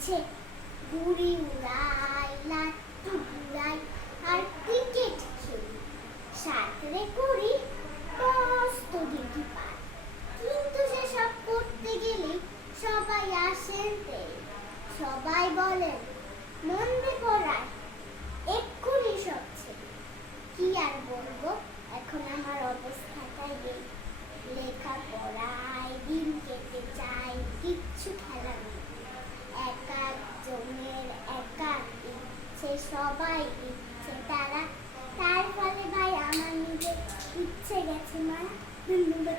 যাচ্ছে ঘুড়ি উড়াই লাট্টু ঘুরাই আর ক্রিকেট খেলি। সাঁতরে করি, মস্ত ডিউটি পার কিন্তু সেসব করতে গেলে সবাই আসেন সবাই বলেন মন্দে দিয়ে পড়ায়, এক্ষুনি সব ছেলে কি আর বলব? সবাই দিচ্ছে তারা। তার ফলে ভাই আমার নিজের ইচ্ছে গেছে মা। ধন্যবাদ।